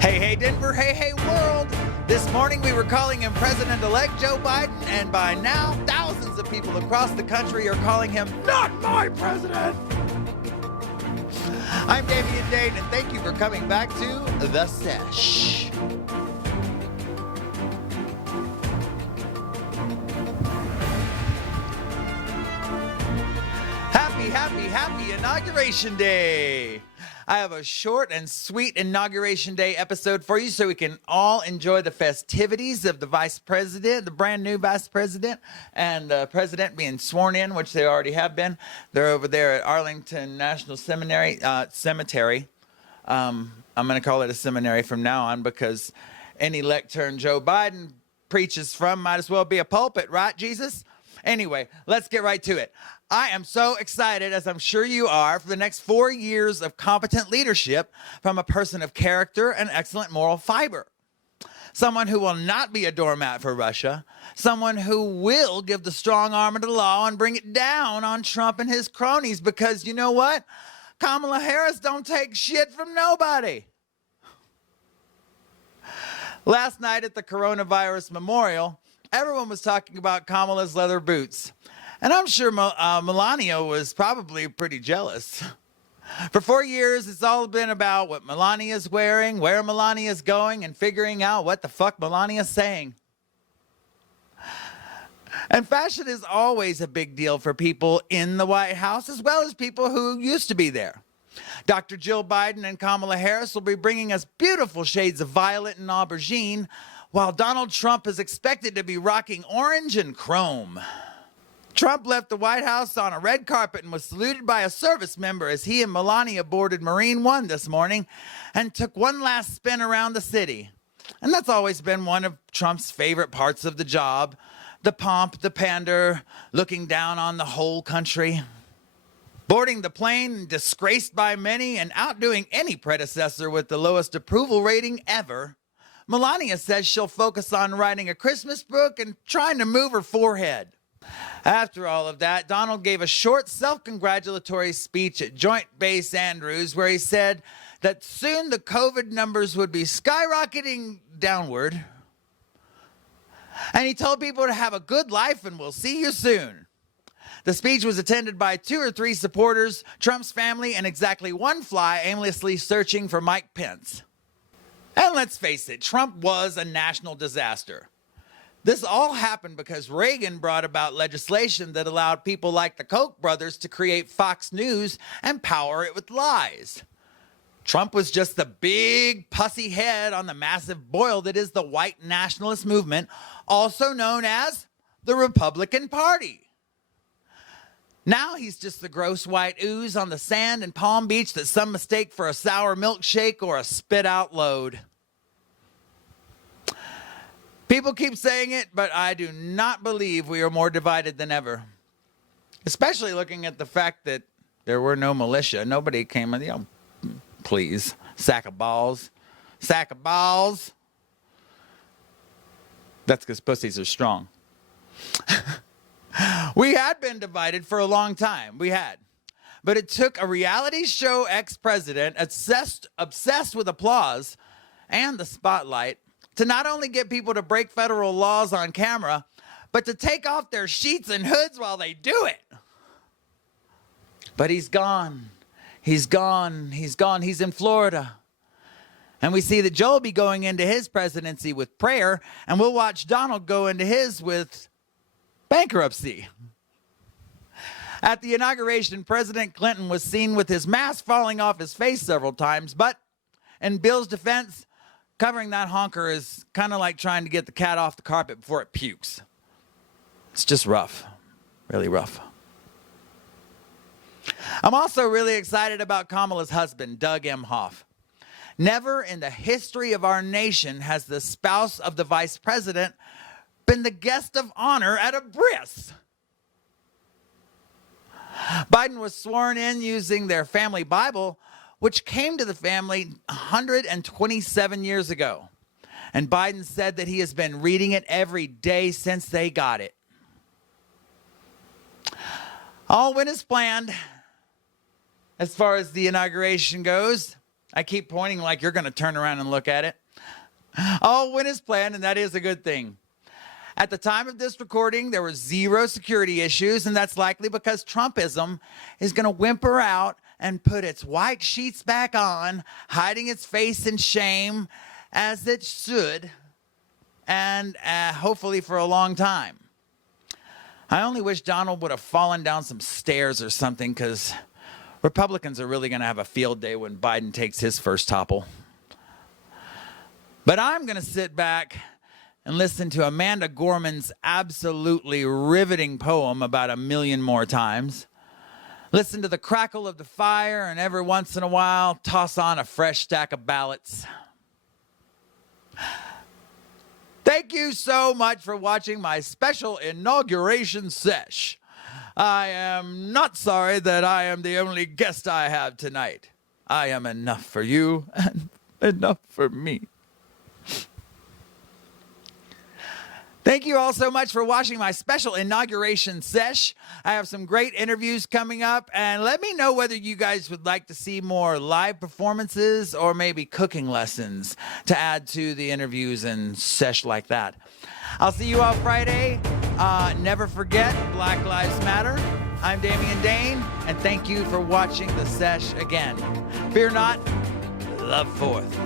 Hey, hey, Denver. Hey, hey, world. This morning we were calling him President-elect Joe Biden, and by now, thousands of people across the country are calling him not my president. I'm Damien, Dane, and thank you for coming back to The Sesh. Happy Inauguration Day. I have a short and sweet Inauguration Day episode for you so we can all enjoy the festivities of the vice president, the brand new vice president, and the president being sworn in, which they already have been. They're over there at Arlington National Cemetery. I'm going to call it a seminary from now on because any lectern Joe Biden preaches from might as well be a pulpit, right, Jesus? Anyway, let's get right to it. I am so excited, as I'm sure you are, for the next 4 years of competent leadership from a person of character and excellent moral fiber. Someone who will not be a doormat for Russia. Someone who will give the strong arm of the law and bring it down on Trump and his cronies because, you know what? Kamala Harris don't take shit from nobody. Last night at the coronavirus memorial, everyone was talking about Kamala's leather boots. And I'm sure Melania was probably pretty jealous. For 4 years, it's all been about what Melania's wearing, where Melania's going, and figuring out what the fuck Melania's saying. And fashion is always a big deal for people in the White House, as well as people who used to be there. Dr. Jill Biden and Kamala Harris will be bringing us beautiful shades of violet and aubergine, while Donald Trump is expected to be rocking orange and chrome. Trump left the White House on a red carpet and was saluted by a service member as he and Melania boarded Marine One this morning and took one last spin around the city. And that's always been one of Trump's favorite parts of the job, the pomp, the pander, looking down on the whole country. Boarding the plane, disgraced by many and outdoing any predecessor with the lowest approval rating ever, Melania says she'll focus on writing a Christmas book and trying to move her forehead. After all of that, Donald gave a short self-congratulatory speech at Joint Base Andrews where he said that soon the COVID numbers would be skyrocketing downward. And he told people to have a good life and we'll see you soon. The speech was attended by 2 or 3 supporters, Trump's family, and exactly one fly aimlessly searching for Mike Pence. And let's face it, Trump was a national disaster. This all happened because Reagan brought about legislation that allowed people like the Koch brothers to create Fox News and power it with lies. Trump was just the big pussy head on the massive boil that is the white nationalist movement, also known as the Republican Party. Now he's just the gross white ooze on the sand in Palm Beach that some mistake for a sour milkshake or a spit-out load. People keep saying it, but I do not believe we are more divided than ever. Especially looking at the fact that there were no militia. Nobody came in, please, sack of balls. Sack of balls. That's because pussies are strong. We had been divided for a long time. We had. But it took a reality show ex-president obsessed with applause and the spotlight to not only get people to break federal laws on camera, but to take off their sheets and hoods while they do it. But he's gone. He's gone. He's gone. He's in Florida. And we see that Joe will be going into his presidency with prayer, and we'll watch Donald go into his with bankruptcy. At the inauguration, President Clinton was seen with his mask falling off his face several times, but in Bill's defense, covering that honker is kind of like trying to get the cat off the carpet before it pukes. It's just rough, really rough. I'm also really excited about Kamala's husband, Doug Emhoff. Never in the history of our nation has the spouse of the vice president been the guest of honor at a bris. Biden was sworn in using their family Bible, which came to the family 127 years ago. And Biden said that he has been reading it every day since they got it. All went as planned as far as the inauguration goes. I keep pointing like you're going to turn around and look at it. All went as planned, and that is a good thing. At the time of this recording, there were 0 security issues, and that's likely because Trumpism is going to whimper out and put its white sheets back on, hiding its face in shame, as it should, and hopefully for a long time. I only wish Donald would have fallen down some stairs or something, because Republicans are really going to have a field day when Biden takes his first topple. But I'm going to sit back and listen to Amanda Gorman's absolutely riveting poem about 1,000,000 more times. Listen to the crackle of the fire, and every once in a while, toss on a fresh stack of ballots. Thank you so much for watching my special inauguration sesh. I am not sorry that I am the only guest I have tonight. I am enough for you and enough for me. Thank you all so much for watching my special inauguration sesh. I have some great interviews coming up, and let me know whether you guys would like to see more live performances or maybe cooking lessons to add to the interviews and sesh like that. I'll see you all Friday. Never forget, Black Lives Matter. I'm Damien Dane, and thank you for watching the sesh again. Fear not, love forth.